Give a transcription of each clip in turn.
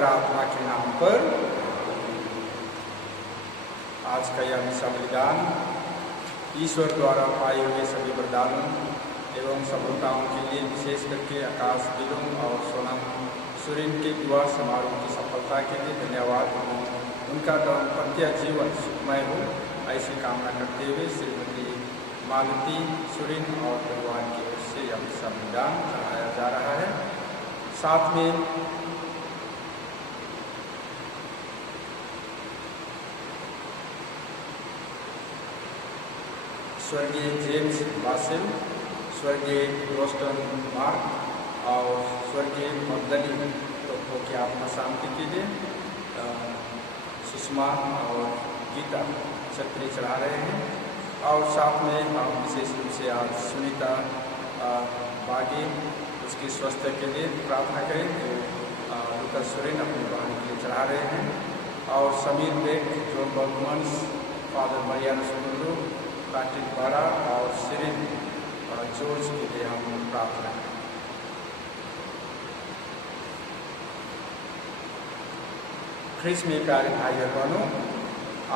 पवित्र आत्मा के नाम पर। आज का यह मिसा बलिदान ईश्वर द्वारा पाए हुए सभी वरदानों एवं सफलताओं के लिए, विशेष करके आकाश बिलों और सोनम सुरीन के विवाह समारोह की सफलता के लिए धन्यवाद। उनका दाम्पत्य जीवन सुखमय हो, ऐसी कामना करते हुए श्रीमती मालती सुरीन और परिवार की ओर से यह मिसा बलिदान चढ़ाया जा रहा है। साथ में स्वर्गीय जेम्स बासिल, स्वर्गीय रोस्टन मार्क और स्वर्गीय मगदली तो की आत्मा शांति के लिए सुषमा और गीता छत्री चढ़ा रहे हैं। और साथ में हम विशेष रूप से आज सुनीता बागी उसकी स्वास्थ्य के लिए प्रार्थना करें, जो लुकस सुरेन अपनी बहन के लिए चढ़ा रहे हैं। और Sameer Baig, John Bergmans, father Mariana Sundru, Patrick Bara और सिरिन जॉर्ज के लिए हम प्रार्थना करें। ख्रिस्त में प्यारे भाई और बहनों,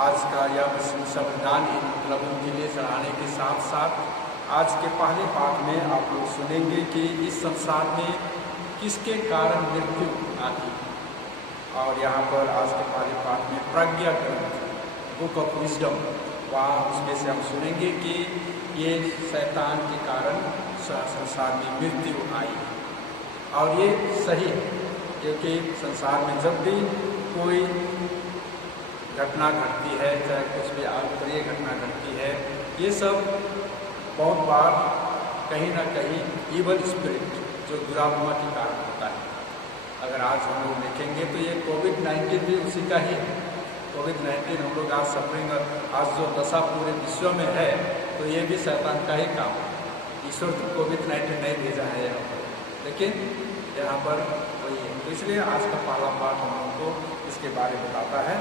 आज का यह बलिदान इन प्रभु के लिए चढ़ाने के साथ साथ आज के पहले पाठ में आप लोग सुनेंगे कि इस संसार में किसके कारण मृत्यु आती। और यहाँ पर आज के पहले पाठ में प्रज्ञा ग्रंथ, बुक ऑफ विजडम, वहाँ उसमें से हम सुनेंगे कि ये शैतान के कारण संसार में मृत्यु आई। और ये सही है, क्योंकि संसार में जब भी कोई घटना घटती है, चाहे कुछ भी अप्रिय घटना घटती है, ये सब बहुत बार कहीं ना कहीं ईवल स्पिरिट, जो दुरात्मा के कारण होता है। अगर आज हम लोग देखेंगे तो ये कोविड-19 भी उसी का ही है। कोविड-19 हम लोग आज सफरिंग, आज जो दशा पूरे विश्व में है, तो ये भी शैतान का ही काम है। ईश्वर तो कोविड-19 नहीं भेजा है यहाँ पर, लेकिन यहाँ पर वही है। तो इसलिए आज का पहला पाठ हम लोगों को इसके बारे में बताता है।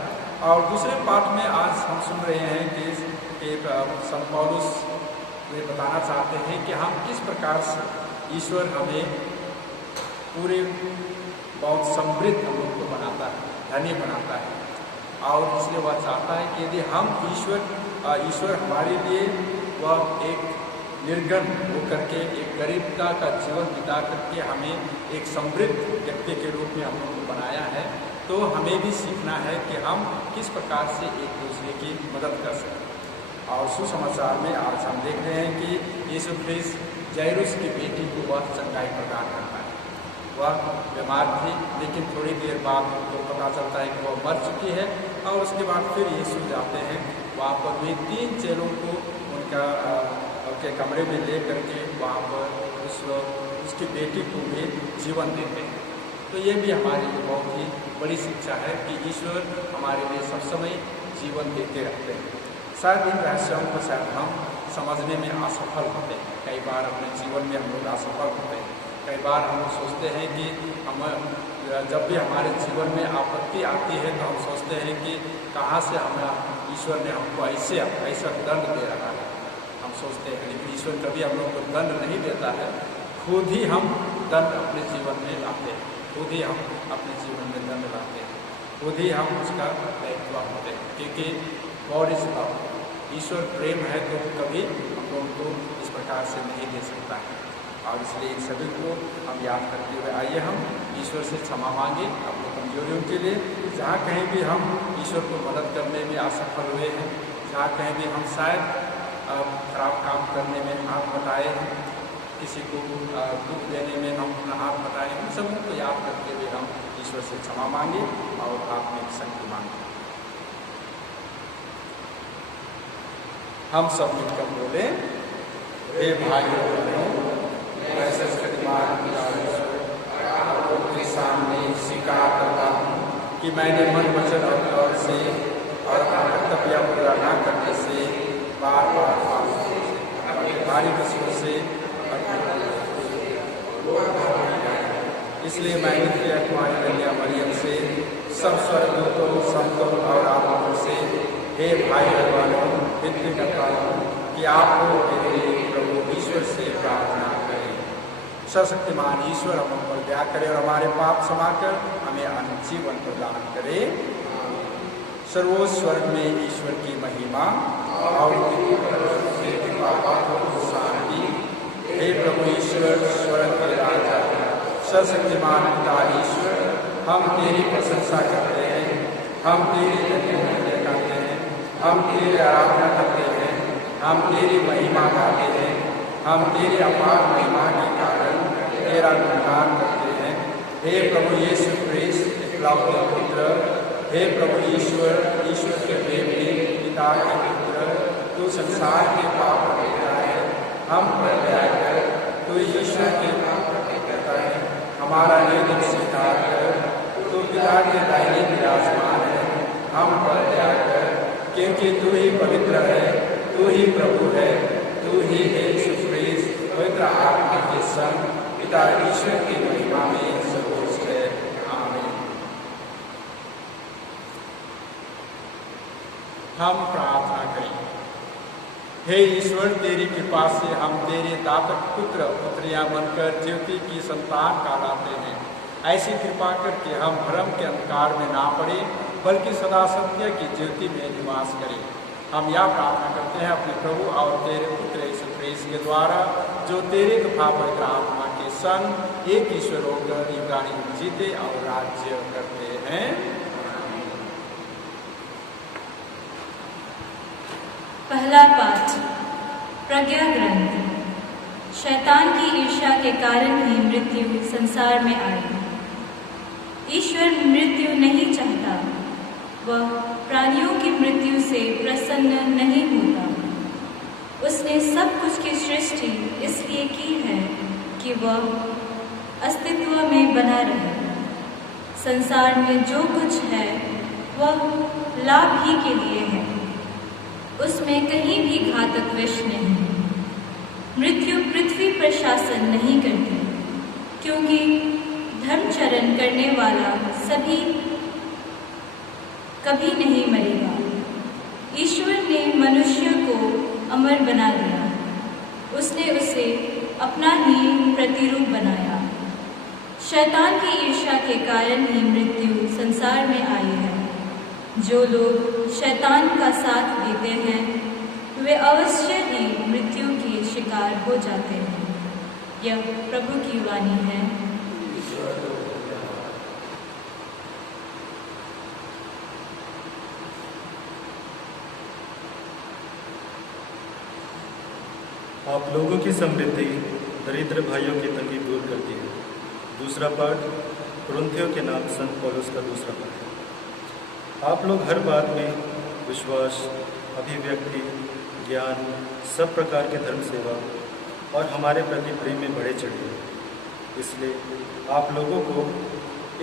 और दूसरे पाठ में आज हम सुन रहे हैं कि संत पौलुस ये बताना चाहते हैं कि हम किस प्रकार से ईश्वर हमें पूरे बहुत समृद्ध हम लोग को बनाता है, धनी बनाता है। और इसलिए वह चाहता है कि यदि हम ईश्वर हमारे लिए वह एक निर्गन होकर के, एक गरीबता का जीवन बिता करके हमें एक समृद्ध व्यक्ति के रूप में हम लोग को बनाया है, तो हमें भी सीखना है कि हम किस प्रकार से एक दूसरे की मदद कर सकते हैं। और सुसमाचार में आज हम देख रहे हैं कि यीशु ख्रिस्त जायरूस की बेटी को वह चंगाई प्रदान करता है। वह बीमार थी, लेकिन थोड़ी देर बाद उनको पता चलता है कि वह मर चुकी है। और उसके बाद फिर यीशु जाते हैं, वहाँ पर भी 3 चेलों को उनके कमरे में ले करके वहाँ पर उसकी बेटी को भी जीवन देते हैं। तो ये भी हमारे लिए बहुत ही बड़ी शिक्षा है कि ईश्वर हमारे लिए सब समय जीवन देते रहते हैं। शायद इन रहस्यों को शायद हम समझने में असफल होते हैं। कई बार अपने जीवन में हम लोग असफल होते हैं। कई बार हम लोग सोचते हैं कि हम जब भी हमारे जीवन में आपत्ति आती है तो हम सोचते हैं कि कहाँ से ईश्वर ने हमको ऐसा दंड दे रहा है, हम सोचते हैं। लेकिन ईश्वर कभी हम लोग को दंड नहीं देता है, खुद ही हम दंड अपने जीवन में लाते हैं, खुद ही हम अपने जीवन में दंड लाते हैं, खुद ही हम उसका दायित्व होते हैं। क्योंकि गॉड इज लव, ईश्वर प्रेम है, तो कभी हम लोगों को इस प्रकार से नहीं दे सकता है। और इसलिए इन सभी को हम याद करते हुए आइए हम ईश्वर से क्षमा मांगे अपनी कमजोरियों के लिए। जहाँ कहीं भी हम ईश्वर को मदद करने में असफल हुए हैं, जहाँ कहीं भी हम शायद खराब काम करने में हाथ बटाए हैं, किसी को दुख देने में हम अपना हाथ बटाए, उन सबों को याद करते हुए हम ईश्वर से क्षमा मांगे और आत्मिक शक्ति मांगे। हम सब मिलकर बोले, हे भाइयों बहनों, मैं शक्तिमान आपके सामने स्वीकार करता हूँ कि मैंने मन, वचन और तौर से और अपना कर्तव्य पूरा न करने से बार बार अपनी भारी कसूर से इसलिए मैंने किया कुमारी कन्या मरियम से, सब स्वर्गदूतों, संतों और आत्माओं से, हे भाई और बहनों, विनती करता हूँ कि आप लोग मेरे लिए प्रभु ईश्वर से प्रार्थना करें। सशक्तिमान ईश्वर हम पर दया करे और हमारे पाप क्षमा कर हमें अनंत जीवन प्रदान करे। सर्वोच्च स्वर्ग में ईश्वर की महिमा और शांति। हे प्रभु ईश्वर, स्वर्ग के राजा, सर्वशक्तिमान पिता ईश्वर, हम तेरी प्रशंसा करते हैं, हम तेरी धन्यवाद करते हैं, हम तेरी आराधना करते हैं, हम तेरी महिमा गाते हैं, हम तेरी अपार महिमा के कारण तेरा गुणगान करते हैं। हे प्रभु यीशु ख्रीस्त इकलौते पुत्र, हे प्रभु ईश्वर, ईश्वर के प्रेमी पिता के पुत्र, तू संसार के पाप हटाता है, हम पर दया कर, तू ईश्वर के पाप हटाता है, हमारा निवेदन स्वीकार कर, तू पिता के दाहिने विराजमान है, हम पर दया कर, क्योंकि तू ही पवित्र है, तू ही प्रभु है, तू ही यीशु ख्रीस्त पवित्र आत्मा के संग पिता ईश्वर की महिमा में सर्वोच्च है। आमीन। हम प्रार्थना करें। हे ईश्वर, तेरी कृपा से हम तेरे दातक पुत्र पुत्रियां बनकर ज्योति की संतान कहलाते हैं। ऐसी कृपा करके हम भ्रम के अंधकार में ना पड़े, बल्कि सदा सत्य की ज्योति में निवास करें। हम यह प्रार्थना करते हैं अपने प्रभु और तेरे पुत्र यीशु ख्रीस्त के द्वारा, जो तेरे तथा पवित्र आत्मा के संग एक ईश्वर होकर युगानुयुग जीते और राज्य करते हैं। पहला पाठ, प्रज्ञा ग्रंथ। शैतान की ईर्ष्या के कारण ही मृत्यु संसार में आई। ईश्वर मृत्यु नहीं चाहता, वह प्राणियों की मृत्यु से प्रसन्न नहीं होता। उसने सब कुछ की सृष्टि इसलिए की है कि वह अस्तित्व में बना रहे। संसार में जो कुछ है वह लाभ ही के लिए है। उसमें कहीं भी घातक विष नहीं। मृत्यु पृथ्वी पर शासन नहीं करती, क्योंकि धर्मचरण करने वाला सभी कभी नहीं मरेगा। ईश्वर ने मनुष्य को अमर बना दिया। उसने उसे अपना ही प्रतिरूप बनाया। शैतान की ईर्ष्या के कारण ही मृत्यु संसार में आई है। जो लोग शैतान का साथ देते हैं वे अवश्य ही मृत्यु के शिकार हो जाते हैं। यह प्रभु की वाणी है। आप लोगों की समृद्धि दरिद्र भाइयों की तंगी दूर करती है। दूसरा पाठ, कुरिन्थियों के नाम संत पौलुस का दूसरा पाठ। आप लोग हर बात में विश्वास, अभिव्यक्ति, ज्ञान, सब प्रकार के धर्म सेवा और हमारे प्रति प्रेम में बढ़े चढ़े। इसलिए आप लोगों को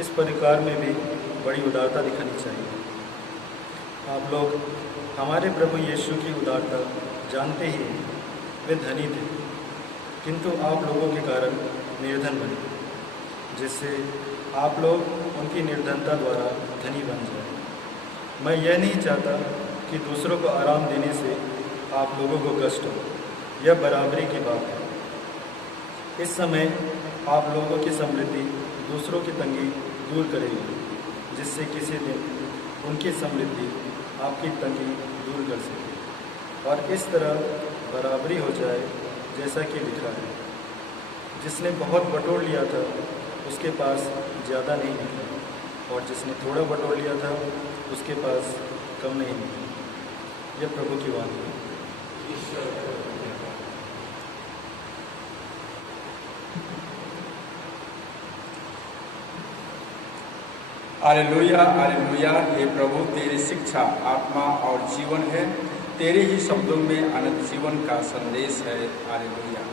इस परिकार में भी बड़ी उदारता दिखानी चाहिए। आप लोग हमारे प्रभु यीशु की उदारता जानते ही हैं। वे धनी थे, किंतु आप लोगों के कारण निर्धन बने, जिससे आप लोग उनकी निर्धनता द्वारा धनी बन जाए। मैं यह नहीं चाहता कि दूसरों को आराम देने से आप लोगों को कष्ट हो। यह बराबरी की बात है। इस समय आप लोगों की समृद्धि दूसरों की तंगी दूर करेगी, जिससे किसी दिन उनकी समृद्धि आपकी तंगी दूर कर सके और इस तरह बराबरी हो जाए, जैसा कि लिखा है, जिसने बहुत बटोर लिया था उसके पास ज़्यादा नहीं निकला, और जिसने थोड़ा बटोर लिया था उसके पास कम नहीं निकला। यह प्रभु की वाणी है। Hallelujah, hallelujah. हे प्रभु, तेरी शिक्षा आत्मा और जीवन है। तेरे ही शब्दों में अनंत जीवन का संदेश है। हालेलुया।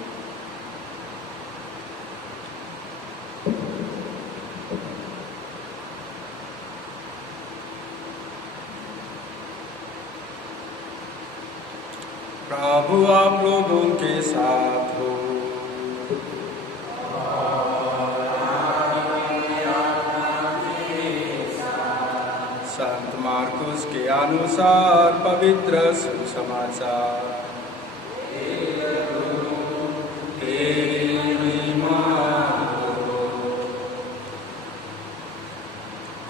प्रभु आप लोगों के साथ हो। संत मार्कुस के अनुसार पवित्र सुसमाचार।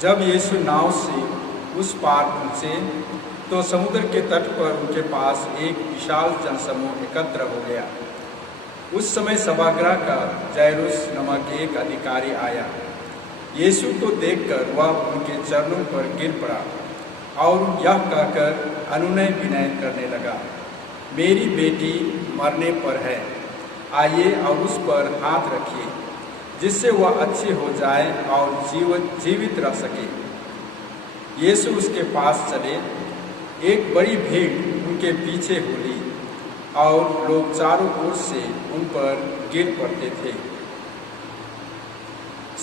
जब यीशु नाव से उस पार पहुँचे तो समुद्र के तट पर उनके पास एक विशाल जनसमूह एकत्र हो गया। उस समय सभागृह का जायरुस नमक एक अधिकारी आया। यीशु को देखकर वह उनके चरणों पर गिर पड़ा और यह कहकर अनुनय विनय करने लगा, मेरी बेटी मरने पर है, आइए और उस पर हाथ रखिए, जिससे वह अच्छी हो जाए और जीवित रह सके। यीशु उसके पास चले। एक बड़ी भीड़ उनके पीछे हो ली और लोग चारों ओर से उन पर गिर पड़ते थे।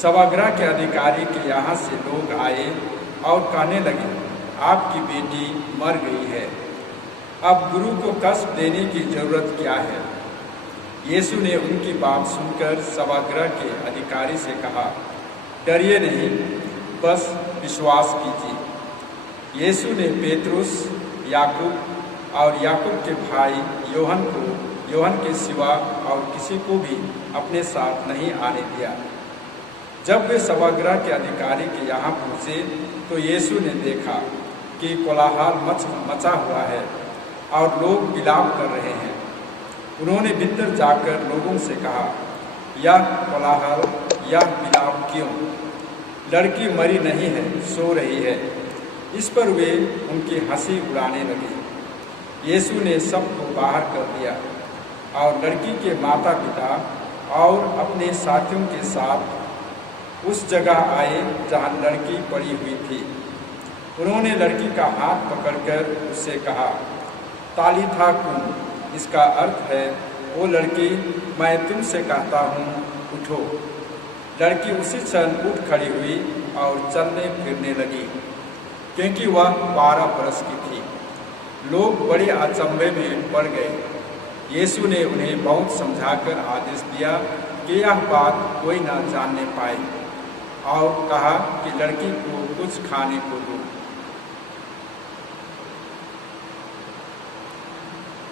सभागृह के अधिकारी के यहाँ से लोग आए और कहने लगे, आपकी बेटी मर गई है, अब गुरु को कष्ट देने की जरूरत क्या है। यीशु ने उनकी बात सुनकर सभागृह के अधिकारी से कहा, डरिए नहीं, बस विश्वास कीजिए। यीशु ने पेतरुस, याकूब और याकूब के भाई योहन के सिवा और किसी को भी अपने साथ नहीं आने दिया। जब वे सभागृह के अधिकारी के यहाँ पहुँचे तो यीशु ने देखा कि कोलाहल मचा हुआ है और लोग विलाप कर रहे हैं। उन्होंने भीतर जाकर लोगों से कहा, यह कोलाहल, यह विलाप क्यों? लड़की मरी नहीं है, सो रही है। इस पर वे उनकी हंसी उड़ाने लगे। यीशु ने सबको बाहर कर दिया और लड़की के माता पिता और अपने साथियों के साथ उस जगह आए जहाँ लड़की पड़ी हुई थी। उन्होंने लड़की का हाथ पकड़कर उससे कहा, तालिथा कुम, इसका अर्थ है, ओ लड़की, मैं तुमसे कहता हूँ, उठो। लड़की उसी क्षण उठ खड़ी हुई और चलने फिरने लगी, क्योंकि वह 12 बरस की थी। लोग बड़े अचंभे में पड़ गए। यीशु ने उन्हें बहुत समझाकर आदेश दिया कि यह बात कोई न जानने पाए और कहा कि लड़की को कुछ खाने को दो।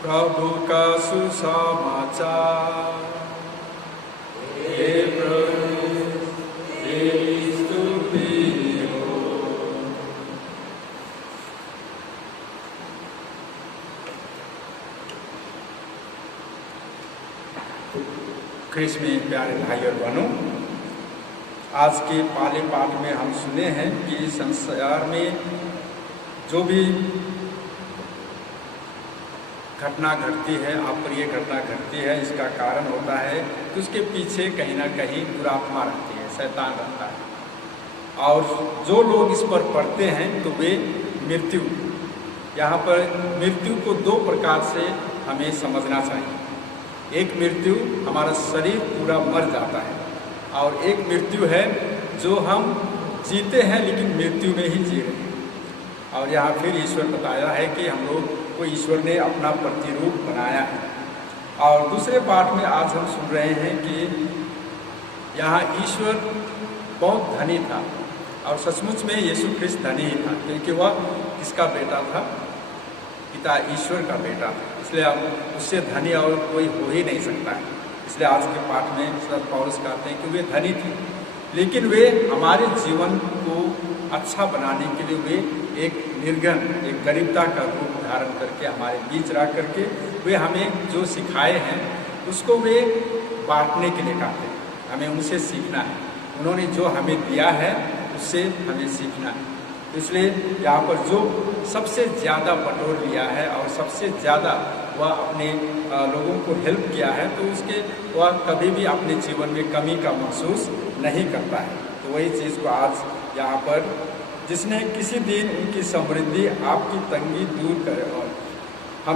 प्रभु का सुसमाचार। हे प्रभु, तेरी स्तुति हो। ख्रिस्त में प्यारे भाई और बहनों, आज के पहले पाठ में हम सुने हैं कि संसार में जो भी घटना घटती है, अप्रिय घटना घटती है, इसका कारण होता है कि उसके पीछे कहीं ना कहीं दुरात्मा रहती है, शैतान रहता है। और जो लोग इस पर पड़ते हैं तो वे मृत्यु, यहाँ पर मृत्यु को 2 प्रकार से हमें समझना चाहिए। एक मृत्यु हमारा शरीर पूरा मर जाता है, और एक मृत्यु है जो हम जीते हैं लेकिन मृत्यु में ही जी रहे हैं। और यहाँ फिर ईश्वर बताया है कि हम लोग को ईश्वर ने अपना प्रतिरूप बनाया है। और दूसरे पाठ में आज हम सुन रहे हैं कि यहाँ ईश्वर बहुत धनी था, और सचमुच में यीशु ख्रिस्त धनी ही था, क्योंकि वह किसका बेटा था? पिता ईश्वर का बेटा था। इसलिए अब उससे धनी और कोई हो ही नहीं सकता है। इसलिए आज के पाठ में संत पौलुस कहते हैं कि वे धनी थे, लेकिन वे हमारे जीवन को अच्छा बनाने के लिए वे एक निर्गन, एक गरीबता का रूप धारण करके हमारे बीच रह करके वे हमें जो सिखाए हैं उसको वे बांटने के लिए कहते हैं। हमें उनसे सीखना है। उन्होंने जो हमें दिया है उससे हमें सीखना है। इसलिए यहाँ पर जो सबसे ज़्यादा बटोर लिया है और सबसे ज़्यादा वह अपने लोगों को हेल्प किया है, तो उसके वह कभी भी अपने जीवन में कमी का महसूस नहीं करता है। तो वही चीज़ को आज यहाँ पर, जिसने किसी दिन उनकी समृद्धि आपकी तंगी दूर करे। और मैं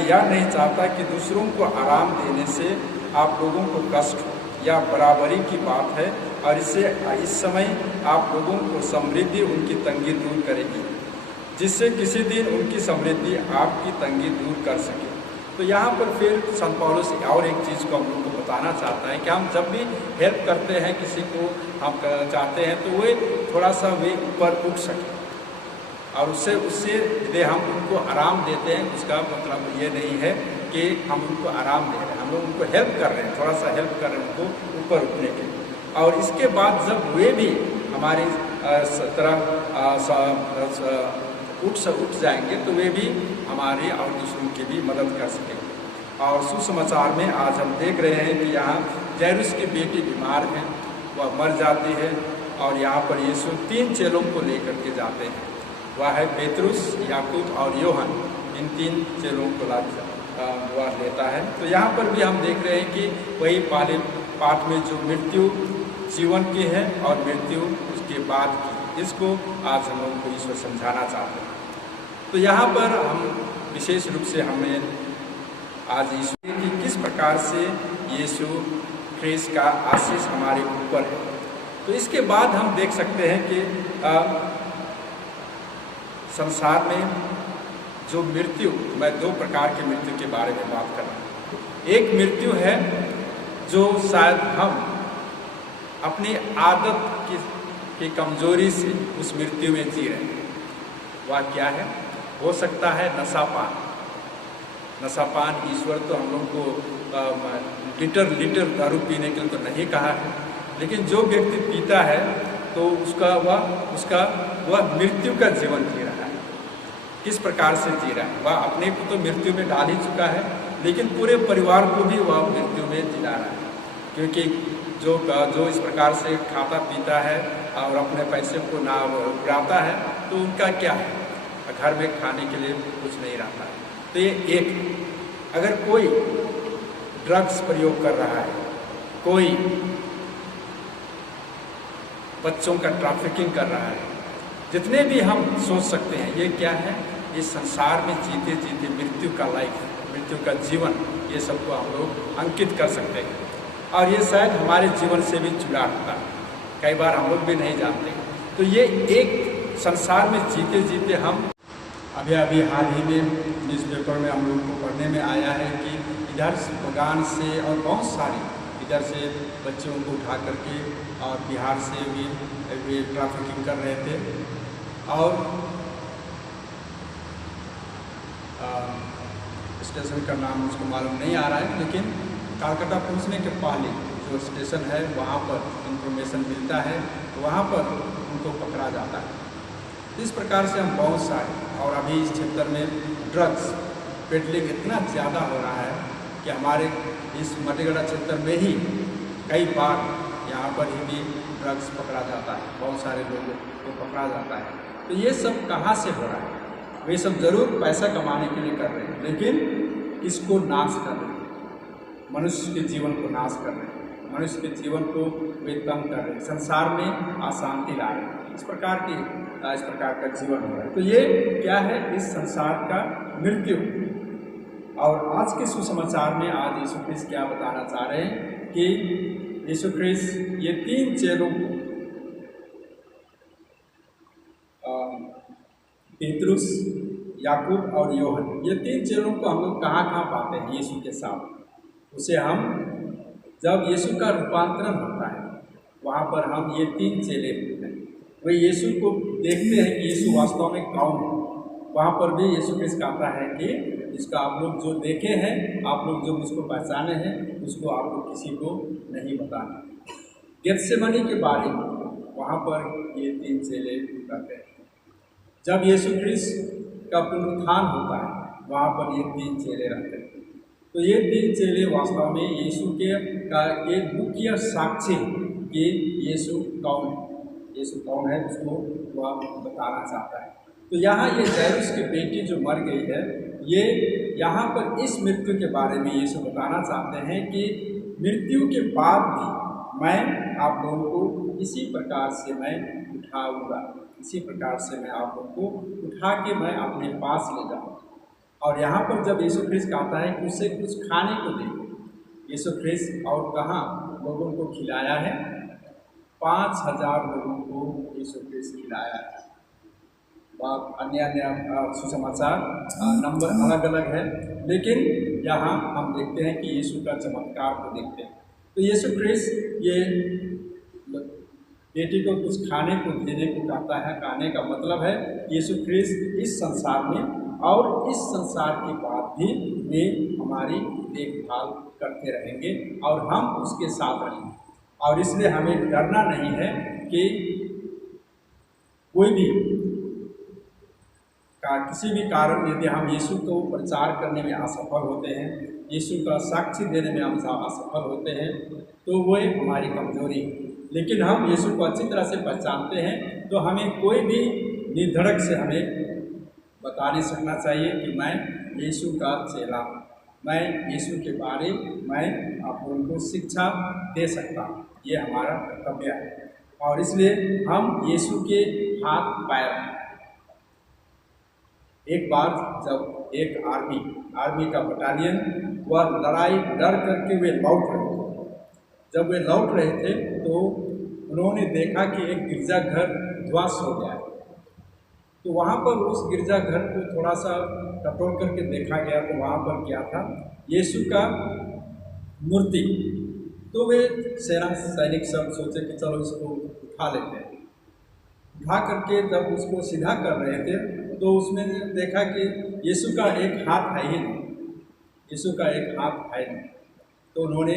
यह नहीं चाहता कि दूसरों को आराम देने से आप लोगों को कष्ट हो, यह बराबरी की बात है, और इस समय आप लोगों को समृद्धि उनकी तंगी दूर करेगी, जिससे किसी दिन उनकी समृद्धि आपकी तंगी दूर कर सके। तो यहाँ पर फिर संत पौलुस और एक चीज़ को हम लोग को बताना चाहता है कि हम जब भी हेल्प करते हैं, किसी को हम चाहते हैं, तो वे थोड़ा सा वे ऊपर उठ सके, और उससे यदि हम उनको आराम देते हैं, उसका मतलब ये नहीं है कि हम उनको आराम दे रहे हैं, हम लोग उनको हेल्प कर रहे हैं, थोड़ा सा हेल्प कर रहे हैं उनको ऊपर उठने के लिए। और इसके बाद जब वे भी हमारी तरह उठ जाएंगे तो वे भी हमारे और दूसरों की भी मदद कर सकेंगे। और सुसमाचार में आज हम देख रहे हैं कि यहाँ जैरुस की बेटी बीमार है, वह मर जाती है और यहाँ पर यीशु 3 चेलों को लेकर के जाते हैं। वह है पेतरुस, याकूब और योहन। इन 3 चेलों को वह लेता है। तो यहाँ पर भी हम देख रहे हैं कि वही पहले पाठ में जो मृत्यु जीवन की है और मृत्यु उसके बाद की, इसको आज हम लोगों को ईश्वर समझाना चाहते हैं। तो यहाँ पर हम विशेष रूप से हमें आज यीशु की किस प्रकार से यीशु ख्रीस्त का आशीष हमारे ऊपर है। तो इसके बाद हम देख सकते हैं कि संसार में जो मृत्यु, मैं 2 प्रकार की मृत्यु के बारे में बात कर रहा हूँ। एक मृत्यु है जो शायद हम अपनी आदत की कमजोरी से उस मृत्यु में जी रहे हैं। वह क्या है? हो सकता है नशापान। नशापान ईश्वर तो हम लोग को लीटर दारू पीने के लिए तो नहीं कहा है, लेकिन जो व्यक्ति पीता है तो वह मृत्यु का जीवन जी रहा है। किस प्रकार से जी रहा है? वह अपने को तो मृत्यु में डाल ही चुका है, लेकिन पूरे परिवार को भी वह मृत्यु में जिला रहा है। क्योंकि जो इस प्रकार से खाता पीता है और अपने पैसे को ना उड़ाता है तो उनका क्या है? घर में खाने के लिए कुछ नहीं रहता है। तो ये एक, अगर कोई ड्रग्स प्रयोग कर रहा है, कोई बच्चों का ट्रैफिकिंग कर रहा है, जितने भी हम सोच सकते हैं, ये क्या है? इस संसार में जीते जीते मृत्यु का लाइफ, मृत्यु का जीवन, ये सबको हम लोग अंकित कर सकते हैं। और ये शायद हमारे जीवन से भी जुड़ा होता है, कई बार हम लोग भी नहीं जानते। तो ये एक संसार में जीते जीते हम अभी हाल ही में न्यूज़पेपर में हम लोग को पढ़ने में आया है कि इधर बगान से और बहुत सारी इधर से बच्चों को उठा करके और बिहार से भी ट्रैफिकिंग कर रहे थे। और स्टेशन का नाम मुझको मालूम नहीं आ रहा है, लेकिन कलकत्ता पहुंचने के पहले जो स्टेशन है वहाँ पर इंफॉर्मेशन मिलता है, वहाँ पर उनको पकड़ा जाता है। इस प्रकार से हम बहुत सारे, और अभी इस क्षेत्र में ड्रग्स पेडलिंग इतना ज़्यादा हो रहा है कि हमारे इस मटेगड़ा क्षेत्र में ही कई बार यहाँ पर ही भी ड्रग्स पकड़ा जाता है, बहुत सारे लोगों को पकड़ा जाता है। तो ये सब कहाँ से हो रहा है? वे सब जरूर पैसा कमाने के लिए कर रहे हैं, लेकिन इसको नाश कर रहे हैं, मनुष्य के जीवन को नाश कर रहे हैं, मनुष्य के जीवन को वे तंग कर रहे हैं, संसार में अशांति ला रहे हैं। इस प्रकार का जीवन हो रहा है। तो ये क्या है? इस संसार का मृत्यु। और आज के सुसमाचार में आज यीशु ख्रीस्त क्या बताना चाह रहे हैं कि यीशु ख्रीस्त ये 3 चेलों को, पेतरुस, याकूब और योहन, ये 3 चेलों को हम लोग कहाँ पाते हैं यीशु के साथ? उसे हम जब यीशु का रूपांतरण होता है वहाँ पर हम ये 3 चेले होते हैं, वे यीशु को देखते हैं कि यीशु वास्तव में कौन है। वहाँ पर भी यीशु ख्रीस्त कहता है कि इसका आप लोग जो देखे हैं, आप लोग जो मुझको पहचाने हैं, उसको आप लोग किसी को नहीं बताना। गेत्सेमनी के बारे में वहाँ पर ये 3 चेले कहते हैं। जब यीशु ख्रीस्त का पुनरुत्थान होता है वहाँ पर ये 3 चेले रहते हैं। तो ये 3 चेले वास्तव में यीशु के एक मुख्य साक्षी कि यीशु कौन है, यीशु कौन है उसको वह बताना चाहता है। तो यहाँ ये जैरुस की बेटी जो मर गई है, ये यहाँ पर इस मृत्यु के बारे में यीशु बताना चाहते हैं कि मृत्यु के बाद भी मैं आप लोगों को इसी प्रकार से मैं उठाऊंगा, इसी प्रकार से मैं आप लोगों को उठा के मैं अपने पास ले जाऊँगा। और यहाँ पर जब यीशु ख्रीस्त कहता है कि उसे कुछ खाने को दे, यीशु ख्रीस्त और कहाँ लोगों को खिलाया है? 5000 लोगों को यीशु ख्रीस्त खिलाया है। अन्य सुसमाचार नंबर अलग अलग है, लेकिन यहाँ हम देखते हैं कि यीशु का चमत्कार को देखते हैं। तो यीशु ख्रीस्त ये बेटी को कुछ खाने को देने को कहता है। कहने का मतलब है यीशु ख्रीस्त इस संसार में और इस संसार के बाद भी वे हमारी देखभाल करते रहेंगे और हम उसके साथ रहेंगे। और इसलिए हमें डरना नहीं है कि कोई भी किसी भी कारण यदि हम यीशु को प्रचार करने में असफल होते हैं, यीशु का साक्षी देने में हम असफल होते हैं, तो वो हमारी कमजोरी है। लेकिन हम यीशु को अच्छी तरह से पहचानते हैं, तो हमें कोई भी निर्धड़क से हमें बता नहीं सकना चाहिए कि मैं यीशु का चेला हूँ, मैं यीशु के बारे मैं आप लोगों को शिक्षा दे सकता हूँ। ये हमारा कर्तव्य है। और इसलिए हम यीशु के हाथ पैर हैं। एक बार जब एक आर्मी का बटालियन वह लड़ाई डर करके वे लौट रहे थे। जब वे लौट रहे थे तो उन्होंने देखा कि एक गिरजाघर ध्वस्त हो गया। तो वहाँ पर उस गिरजाघर को थोड़ा सा टटोल करके देखा गया, तो वहाँ पर क्या था, यीशु का मूर्ति। तो वे सैनिक सब सोचे कि चलो इसको उठा लेते हैं। उठा करके जब उसको सीधा कर रहे थे तो उसमें देखा कि यीशु का एक हाथ है ही नहीं, यीशु का एक हाथ है नहीं। तो उन्होंने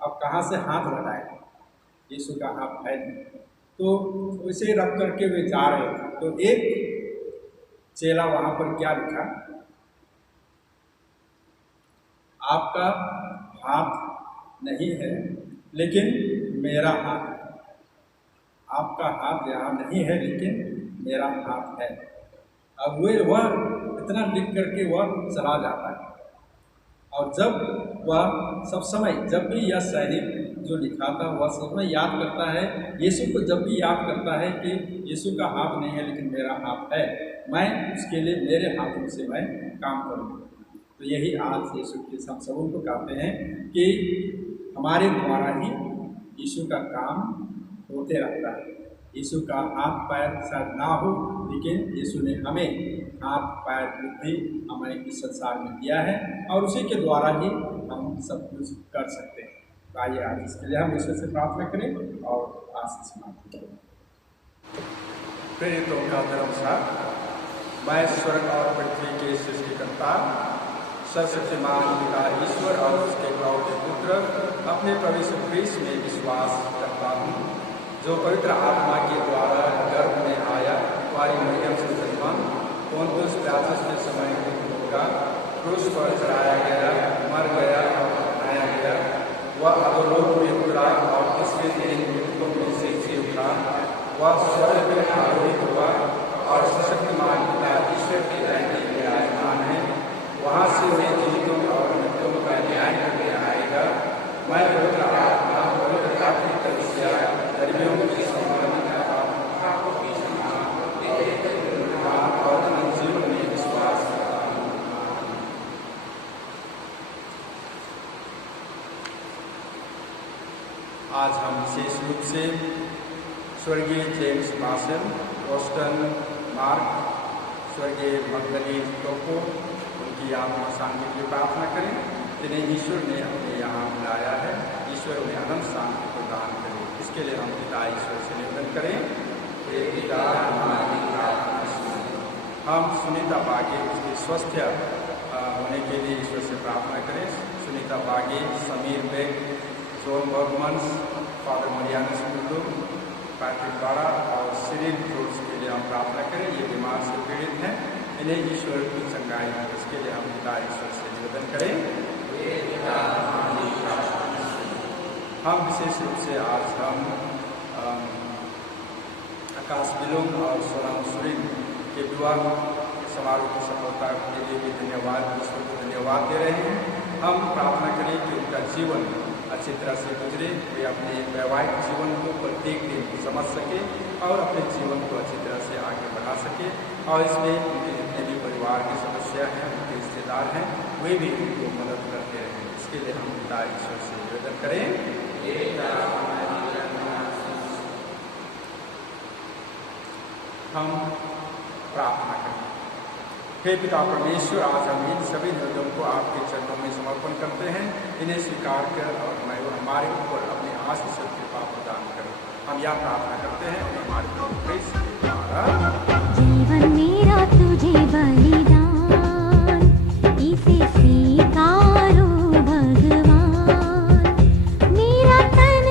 अब कहाँ से हाथ लगाए, यीशु का हाथ है नहीं। तो उसे रख करके वे जा रहे थे। तो एक चेला वहाँ पर क्या लिखा, आपका हाथ नहीं है लेकिन मेरा हाथ है। आपका हाथ यहाँ नहीं है लेकिन मेरा हाथ है। अब वह इतना लिख करके वह चला जाता है। और जब वह सब समय जब भी यह सैनिक जो लिखा था वह सब समय याद करता है, यीशु को जब भी याद करता है कि यीशु का हाथ नहीं है लेकिन मेरा हाथ है, मैं उसके लिए मेरे हाथों से मैं काम करूँगा। तो यही आज यीशु के हम सबों को कहते हैं कि हमारे द्वारा ही यीशु का काम होते रहता है। यीशु का हाथ पैर शायद ना हो, लेकिन यीशु ने हमें हाथ पैर बुद्धि हमें इस संसार में दिया है और उसी के द्वारा ही हम सब कुछ कर सकते हैं। तो आइए आज इसके लिए हम ईश्वर से प्रार्थना करें और आशीष मांगते हैं। प्रेरितों का धर्मसार, मैं स्वर्ग और पृथ्वी के सृष्टिकर्ता सर्वशक्तिमान पिता ईश्वर और उसके इकलौते पुत्र अपने प्रभु यीशु ख्रीस्त में विश्वास करता हूँ, जो पवित्र आत्मा के द्वारा गर्भ में आया, कुंवारी मरियम से जन्मा, पोंतियुस पिलातुस के समय होगा, क्रूस पर चढ़ाया गया, मर गया और दफनाया गया, वह अधोलोक में उतरा और तीसरे दिन मृतकों में से जी उठा, वह स्वर्ग में आरोहित हुआ और सशक्तिमान पिता ईश्वर के दाहिने विराजमान है। वहाँ से वे जीवितों और मृतकों का न्याय करके आएगा। मैं पवित्र आत्मा पवित्र आत्मिक कलीसिया धर्मियों की समानता और अनंत जीवन में विश्वास करता हूँ। आज हम विशेष रूप से स्वर्गीय जेम्स मार्शल, बोस्टन मार्क, स्वर्गीय मगदलीन टोको, उनकी आत्मा शांति के लिए प्रार्थना करें, जिन्हें ईश्वर ने अपने यहाँ बुलाया है। ईश्वर उन्हें अनंत शांति प्रदान करे। इसके लिए हम पिता ईश्वर से निवेदन करें। हे पिता, हमारी प्रार्थना सुनो। हम सुनीता बागे उसके स्वस्थ होने के लिए ईश्वर से प्रार्थना करें। Sunita Bage, Sameer Baig, John Bergmans, father Marianus Mullu, Patrick Bara और सिरिल फ्रूट्स के लिए हम प्रार्थना करें। ये बीमार से पीड़ित हैं, इन्हें ईश्वर की चंगाई है। इसके लिए हम पिता ईश्वर से निवेदन करें। हम विशेष रूप से आज हम आकाश बिलोंग और सोनम सुरीन के विवाह समारोह की सफलता के लिए भी ईश्वर को धन्यवाद दे रहे हैं। हम प्रार्थना करें कि उनका जीवन अच्छी तरह से गुजरे, वे अपने वैवाहिक जीवन को प्रत्येक दिन समझ सके और अपने जीवन को अच्छी तरह से आगे बढ़ा सके। और इसमें उनके जितने भी परिवार की समस्या हैं, उनके रिश्तेदार हैं, वे भी उनको मदद करते रहें। इसके लिए हम पिता ईश्वर से निवेदन करें। हम प्रार्थना करें। हे पिता परमेश्वर, आज हम इन सभी निवेदनों को आपके चरणों में समर्पण करते हैं। इन्हें स्वीकार कर और हमारे ऊपर अपने आशीष और कृपा प्रदान करें। हम यह प्रार्थना करते हैं हमारे प्रभु ख्रीस्त के द्वारा। जीवन मेरा तुझे बलिदान, इसे स्वीकारो भगवान। मेरा तन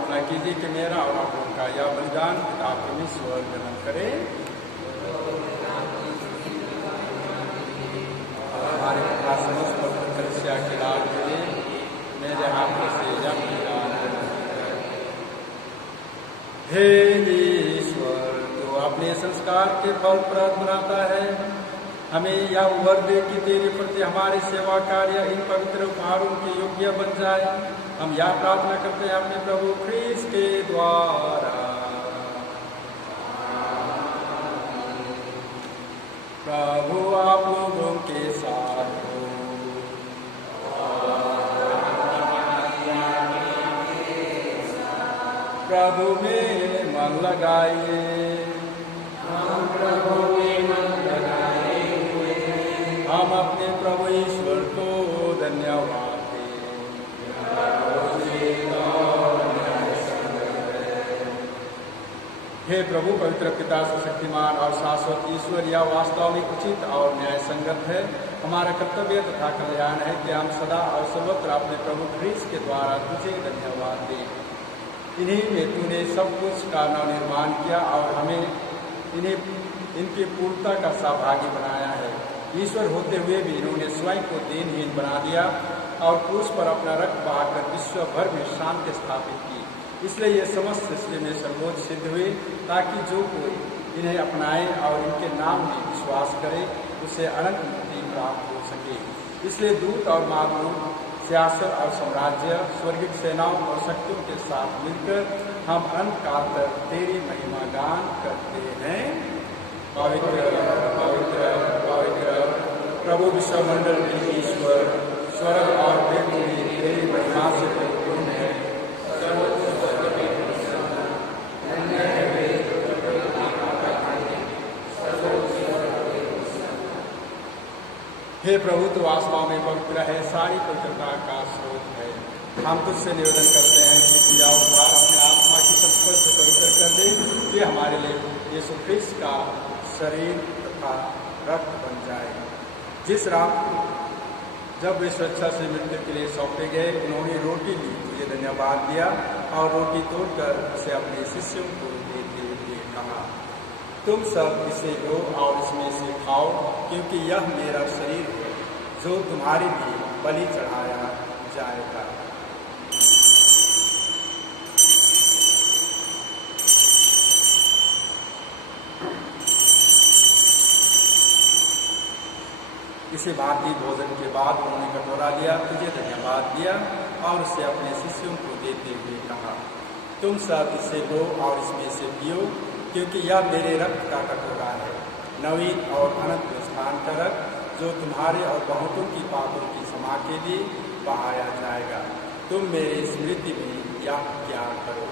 प्रार्थना कीजिए कि मेरा और आप लोगों का यह बलिदान पिता परमेश्वर ग्रहण करे। हमारे पिता समस्त पवित्र कलीसिया के लाल के लिए मेरे हाथों से यह बलिदान ग्रहण करे। हे ईश्वर, जो अपने संस्कार के फल प्रद बनाता है, हमें यह वर दे कि तेरे प्रति हमारे सेवा कार्य इन पवित्र उपहारों के योग्य बन जाए। हम यह प्रार्थना करते हैं अपने प्रभु ख्रीस्त के द्वारा। प्रभु आप लोगों के साथ हो। प्रभु में मन लगाइए। हम प्रभु में मन लगाए हुए हैं। हम अपने प्रभु ईश्वर को धन्यवाद हे प्रभु पवित्र पिता शक्तिमान और शाश्वत ईश्वर, यह वास्तव में उचित और न्याय संगत है। हमारा कर्तव्य तथा कल्याण है कि हम सदा और सर्वत्र अपने प्रभु ख्रीस्त के द्वारा तुझे धन्यवाद दें। इन्हीं में तूने सब कुछ का नवनिर्माण किया और हमें इनकी पूर्णता का सहभागी बनाया है। ईश्वर होते हुए भी इन्होंने स्वयं को दीनहीन बना दिया और क्रूस पर अपना रक्त बहाकर विश्व भर में शांति स्थापित की। इसलिए ये समस्त सृष्टि में सर्वोच्च सिद्ध हुए, ताकि जो कोई इन्हें अपनाए और इनके नाम में विश्वास करे उसे अनंत मुक्ति प्राप्त हो सके। इसलिए दूत और महादूत, सियासत और साम्राज्य, स्वर्गीय सेनाओं और शक्तियों के साथ मिलकर हम अनंत काल तक तेरी महिमा गान करते हैं। पवित्र पवित्र पवित्र प्रभु विश्वमंडल के ईश्वर, स्वर्ग और पृथ्वी तेरी महिमा से परिपूर्ण है। हे प्रभु, तो वास्तव में पवित्र है, सारी पवित्रता का स्रोत है। हम तुझसे निवेदन करते हैं कि तू यह उद्धार अपने आत्मा की संस्पर्श से पवित्र कर दे, ये हमारे लिए यीशु ख्रीस्त का शरीर तथा रक्त बन जाए। जिस रात जब वे स्वेच्छा से मृत्यु के लिए सौंपे गए, उन्होंने रोटी ली, तुझे धन्यवाद दिया और रोटी तोड़कर उसे अपने शिष्यों को देते हुए कहा, तुम सब इसे लो और इसमें से खाओ, क्योंकि यह मेरा शरीर है जो तुम्हारे लिए बलि चढ़ाया जाएगा। इसी भांति भोजन के बाद उन्होंने कटोरा लिया, तुझे धन्यवाद दिया और उसे अपने शिष्यों को देते हुए कहा, तुम सब इसे लो और इसमें से पियो, क्योंकि यह मेरे रक्त का कटोरा है, नवीन और अनंत स्थान का रक्त, जो तुम्हारे और बहुतों की पापों की क्षमा के लिए बहाया जाएगा। तुम मेरी स्मृति में यह क्या करो।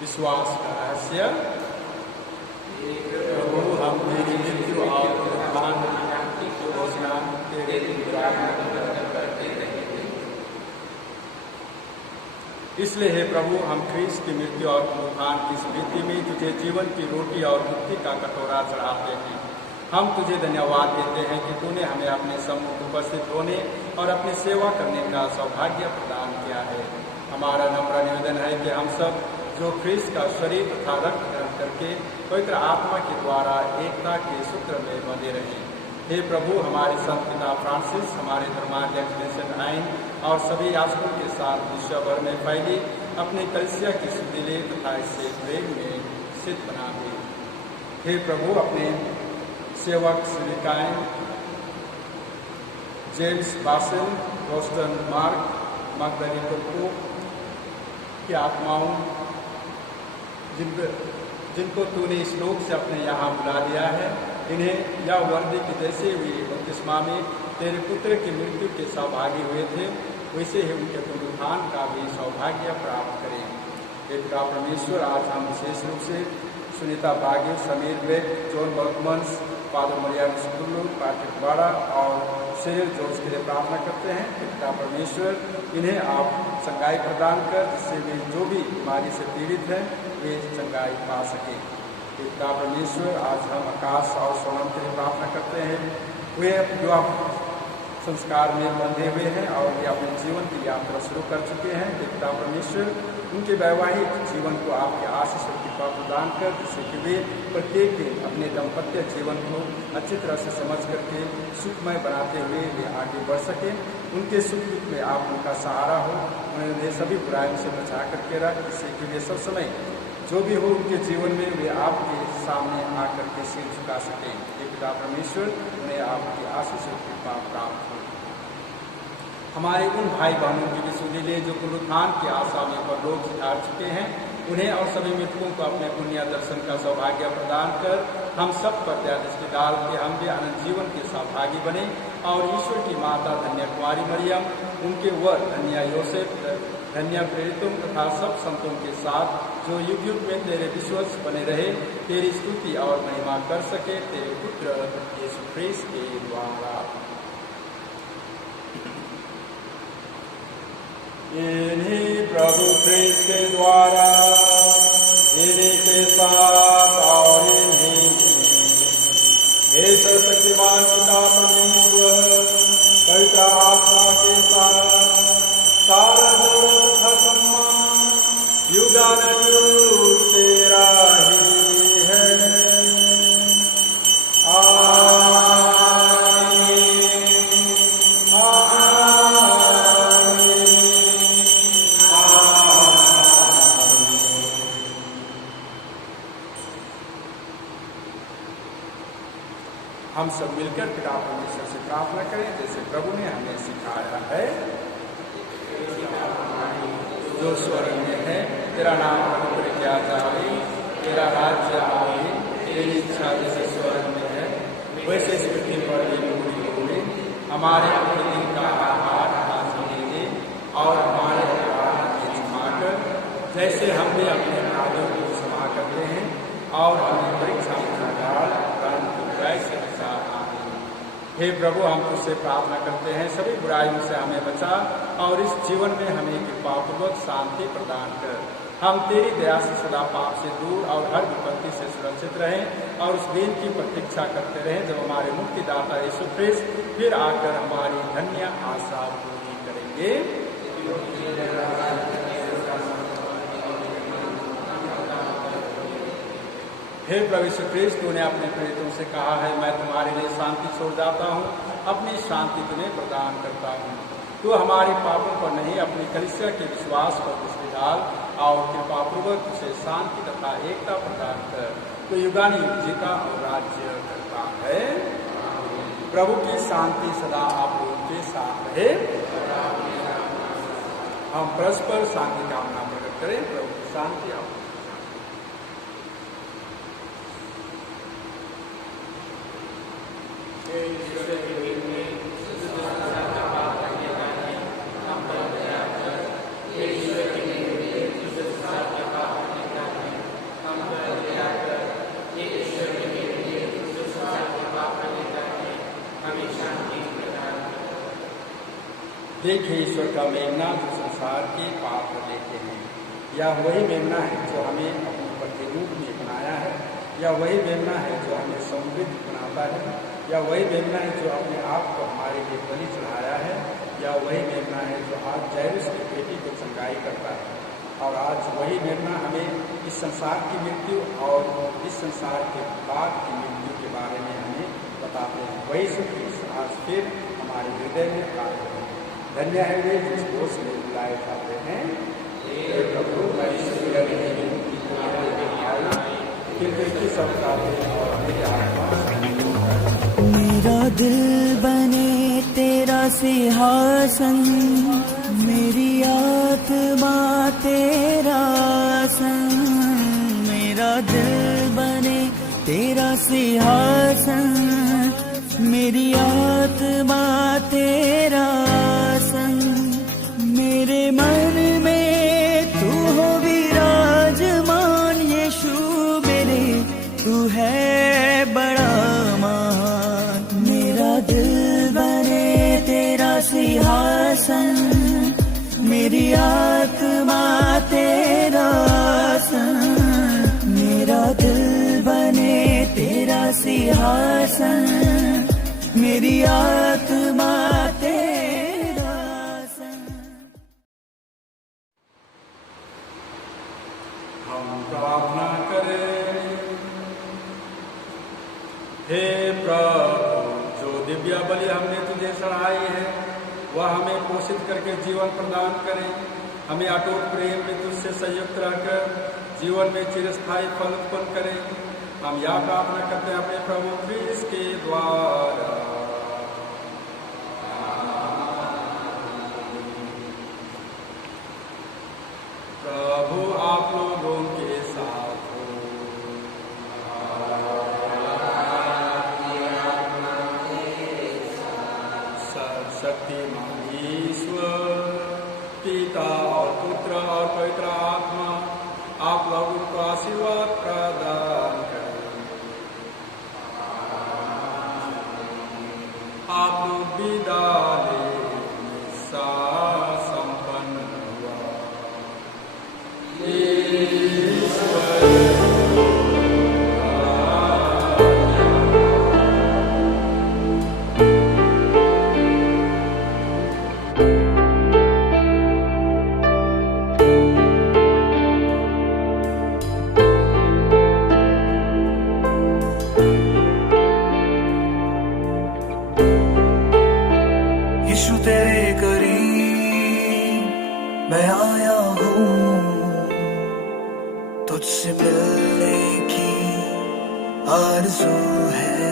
विश्वास का रहस्य। प्रभु, हम तेरी मृत्यु और उत्थान की घोषणा तेरे द्वारा करते रहेंगे। इसलिए हे प्रभु, हम ख्रीस्त की मृत्यु और उत्थान की स्मृति में तुझे जीवन की रोटी और मुक्ति का कटोरा चढ़ाते हैं। हम तुझे धन्यवाद देते हैं कि तूने हमें अपने सम्मुख उपस्थित होने और अपनी सेवा करने का सौभाग्य प्रदान किया है। हमारा नम्र निवेदन है कि हम सब जो ख्रीस्त का शरीर तथा रक्त ग्रहण करके पवित्र आत्मा के द्वारा एकता के सूत्र में बंधे रहें। हे प्रभु, हमारे संत पिता फ्रांसिस, हमारे धर्माध्यक्ष विंसेंट आइन और सभी याजकों के साथ विश्व भर में फैली अपनी कलीसिया की शुद्धि ले तथा इसे प्रेम में सिद्ध बना दे। हे प्रभु, अपने सेवक सेविकाएं James Basel, Roston mark, Magdali टोको की आत्माओं जिनको तूने इस लोक से अपने यहाँ बुला लिया है, इन्हें यह वर्दी की जैसे वे बपतिस्मा में तेरे पुत्र की मृत्यु के सहभागी हुए थे, वैसे ही उनके पुनरुत्थान का भी सौभाग्य प्राप्त करें। हे पिता परमेश्वर, आज हम विशेष रूप से सुनीता बागे, समीर बेग, जॉन बर्कमंस, फादर मरिया स्कूल, पैट्रिक वाड़ा और सिरिल जो उसके लिए प्रार्थना करते हैं कि पिता परमेश्वर इन्हें आप चंगाई प्रदान कर, जिससे वे जो भी बीमारी से पीड़ित हैं वे चंगाई पा सके। पिता परमेश्वर आज हम आकाश और सोनम के लिए प्रार्थना करते हैं, वे जो आप संस्कार में बंधे हुए हैं और वे अपने जीवन की यात्रा शुरू कर चुके हैं। पिता परमेश्वर उनके वैवाहिक जीवन को आपके आशीष और कृपा प्रदान कर, जिससे कि वे प्रत्येक दिन अपने दाम्पत्य जीवन को अच्छी तरह से समझ करके सुखमय बनाते हुए वे आगे बढ़ सकें। उनके सुख दुख में आप उनका सहारा हो, उन्हें सभी बुराइयों से बचा करके रख, जिससे कि वे सब समय जो भी हो उनके जीवन में वे आपके सामने आकर के सिर झुका सकें। पिता परमेश्वर उन्हें आपकी आशीष और कृपा प्राप्त हो। हमारे उन भाई बहनों की भी सुधि ले जो पुनरुत्थान की आशा में परलोक सिधार चुके हैं, उन्हें और सभी मृतकों को अपने पुण्य दर्शन का सौभाग्य प्रदान कर हम सब पर दया दृष्टि डाल के हम भी अनंत जीवन के सहभागी बने। और ईश्वर की माता धन्य कुमारी मरियम, उनके वर धन्य योसेफ, धन्य प्रेरितों तथा सब संतों के साथ जो युग युग में तेरे विश्वास बने रहे, तेरी स्तुति और महिमा कर सके, तेरे पुत्र यीशु ख्रीस्त के द्वारा। इन्हीं प्रभु ख्रीस्त के द्वारा, इन्हीं के साथ और इन्हीं हे सर्वशक्तिमान पिता परमेश्वर पवित्र आत्मा के साथ सारा गौरव तथा सम्मान युगानुयुग तेरा ही है। हम सब मिलकर पिता परमेश्वर से प्रार्थना करें जैसे प्रभु ने हमें सिखाया है। जो स्वर्ग में है, तेरा नाम पवित्र किया जाए, तेरा राज्य आए, तेरी इच्छा जैसे स्वर्ग में है वैसे इस पृथ्वी पर भी पूरी हो। हमारे प्रतिदिन का आहार आज हमें दे और हमारे अपराध हमें क्षमा कर, जैसे हम भी अपने अपराधों को क्षमा करते हैं, और हमें परीक्षा में न डाल परंतु बुराई से बचा। हे प्रभु, हम तुझसे प्रार्थना करते हैं सभी बुराइयों से हमें बचा और इस जीवन में हमें कृपापूर्वक शांति प्रदान कर। हम तेरी दया से सदा पाप से दूर और हर विपत्ति से सुरक्षित रहें और उस दिन की प्रतीक्षा करते रहें जब हमारे मुक्तिदाता यीशु ख्रीस्त फिर आकर हमारी धन्य आशा पूरी करेंगे। हे प्रभु यीशु ख्रीस्त, तूने अपने प्रेरितों से कहा है, मैं तुम्हारे लिए शांति छोड़ जाता हूँ, अपनी शांति तुम्हें प्रदान करता हूँ। तू हमारे पापों पर नहीं, अपनी कलीसिया के विश्वास पर दृष्टि डाल और कृपापूर्वक उसे शांति तथा एकता प्रदान कर। तो युगानुयुग जीता और राज्य करता है। प्रभु की शांति सदा आप लोगों के साथ रहे। हम परस्पर शांति कामना प्रकट करें। प्रभु की शांति आप देखिए ईश्वर का मेमना जो संसार के पाप लेते हैं। यह वही मेमना है जो हमें अपने प्रतिरूप में बनाया है। यह वही मेमना है जो हमें समृद्ध बनाता है। यह वही मेमना है जो अपने आप को हमारे लिए बलि चढ़ाया है। यह वही मेमना है जो आज जैरुस की बेटी को चंगाई करता है। और आज वही मेमना हमें इस संसार की मृत्यु और इस संसार के बाद की मृत्यु के बारे में हमें बताते हैं। वही सुख आज फिर हमारे हृदय में कार्य है। धन्य है वे जिस दोष में बुलाए जाते हैं। प्रभु मेरा दिल बने तेरा सिंहासन, मेरी आत्मा तेरा संग। मेरा दिल बने तेरा सिंहासन, मेरी आत्मा तेरा संग। मेरे मन में तू हो विराजमान यीशु मेरे, तू है बड़ा महान। मेरा दिल बने मेरी आत्मा तेरा आसन, मेरा दिल बने तेरा सिंहासन, मेरी आत्मा तेरा आसन। हम प्रार्थना करें। हे प्रभु, जो दिव्य बलि हमने तुझे चढ़ाई है वह हमें पोषित करके जीवन प्रदान करे। हमें अटूट प्रेम में तुझसे संयुक्त रहकर जीवन में चिरस्थायी फल उत्पन्न करे। हम यह प्रार्थना करते हैं अपने प्रभु क्रिस्त के द्वारा। प्रभु आप लोगों के साथ हो। सर्वशक्तिमान ईश्वर पिता और पुत्र और पवित्र आत्मा आप लोगों को आशीर्वाद प्रदान करें। आप लोग विदा लें, संपन्न हुआ। यीशु तेरे करीब मैं आया हूँ, तुझसे मिलने की आरज़ू है।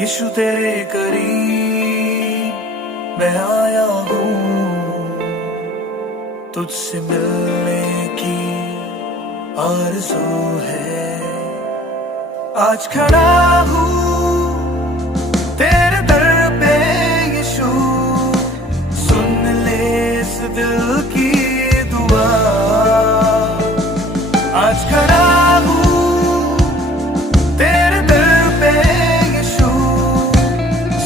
यीशु तेरे करीब मैं आया हूँ, तुझसे मिलने की आरज़ू है। आज खड़ा हूँ तेरे दर पे यीशु, सुन ले इस दिल की दुआ। आज खड़ा हूँ तेरे दर पे यीशु,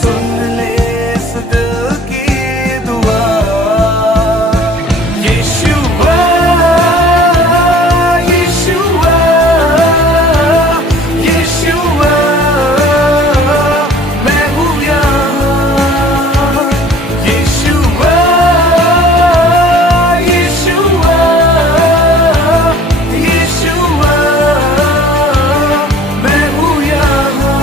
सुन ले इस दिल की दुआ। यीशुआ, यीशुआ, यीशुआ, मैं हूँ यहाँ। यीशुआ, यीशुआ, यीशुआ, मैं हूँ यहाँ।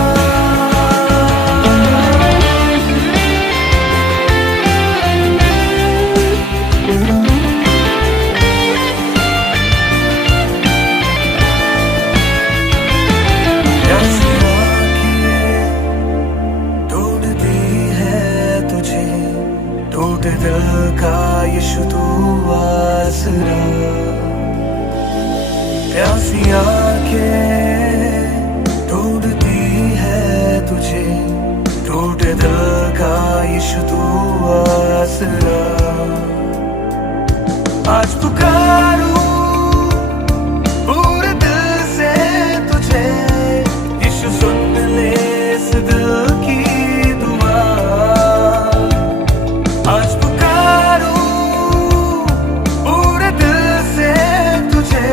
प्यासी आँखें ढूंढती है तुझे, टूटे दिल का यीशु तू आसरा। प्यासी आँखें ढूंढती है तुझे, टूटे दिल का यीशु तू आसरा। आज पुकारूं पूरे दिल से तुझे, यीशु सुन ले इस दिल की दुआ। आज पुकारूं पूरे दिल से तुझे,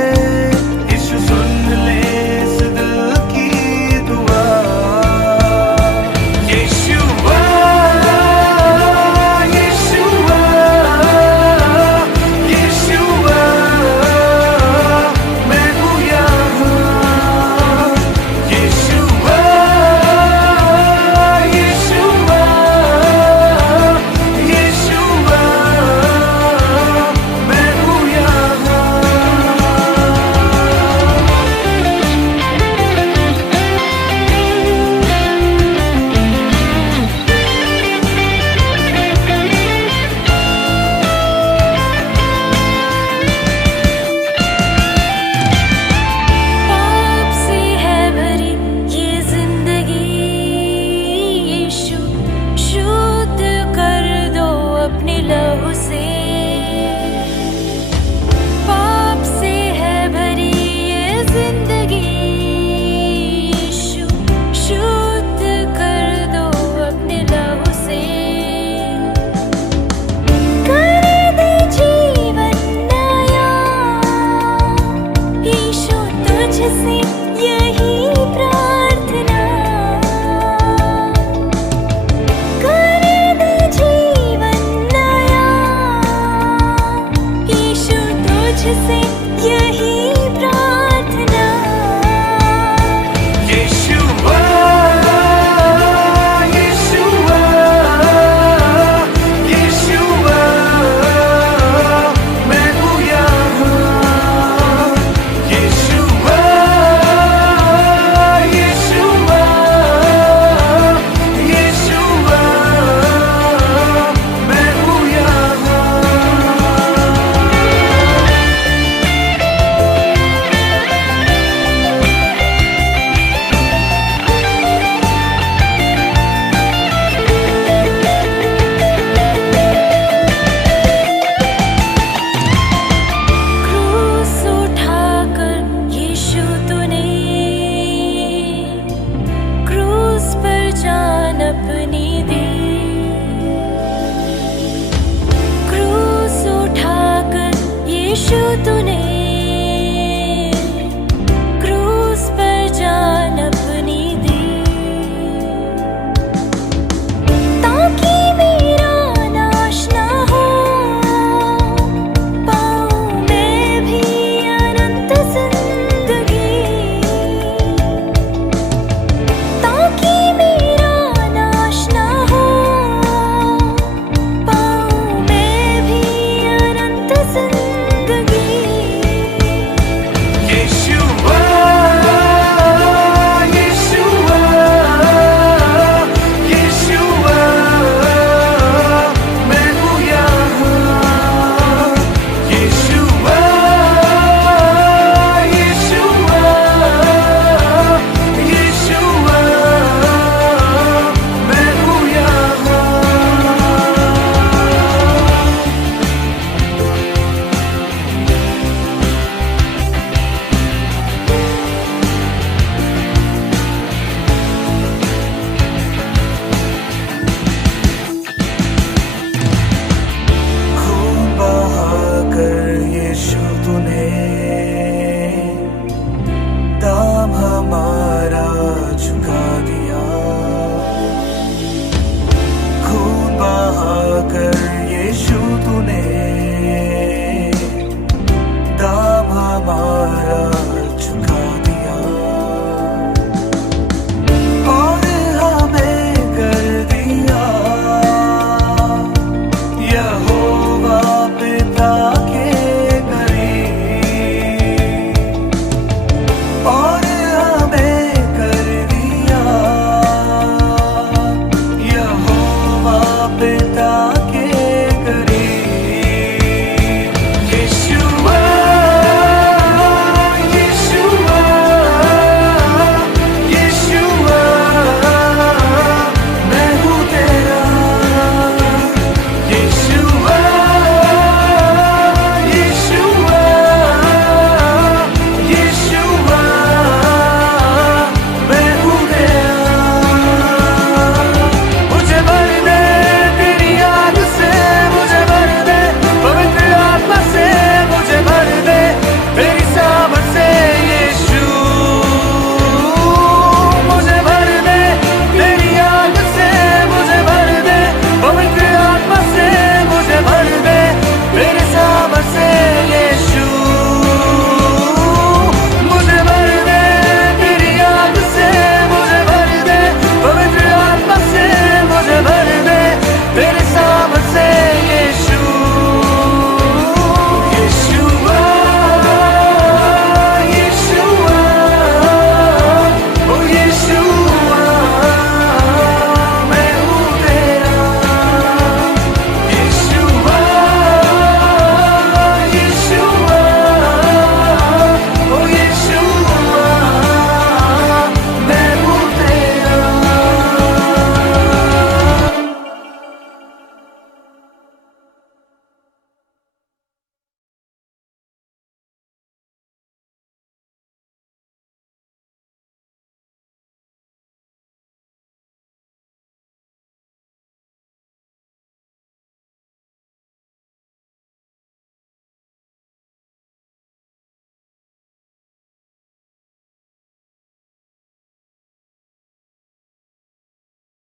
यीशु सुन ले इस दिल की दुआ। यीशुआ, यीशुआ, यीशुआ, यीशुआ यीशुआ यीशुआ मैं हूँ यहाँ यीशुआ यीशुआ यीशुआ मैं हूँ यहाँ क्रूस उठाकर यीशु तूने क्रूस पर जान अपनी दी क्रूस उठाकर यीशु तूने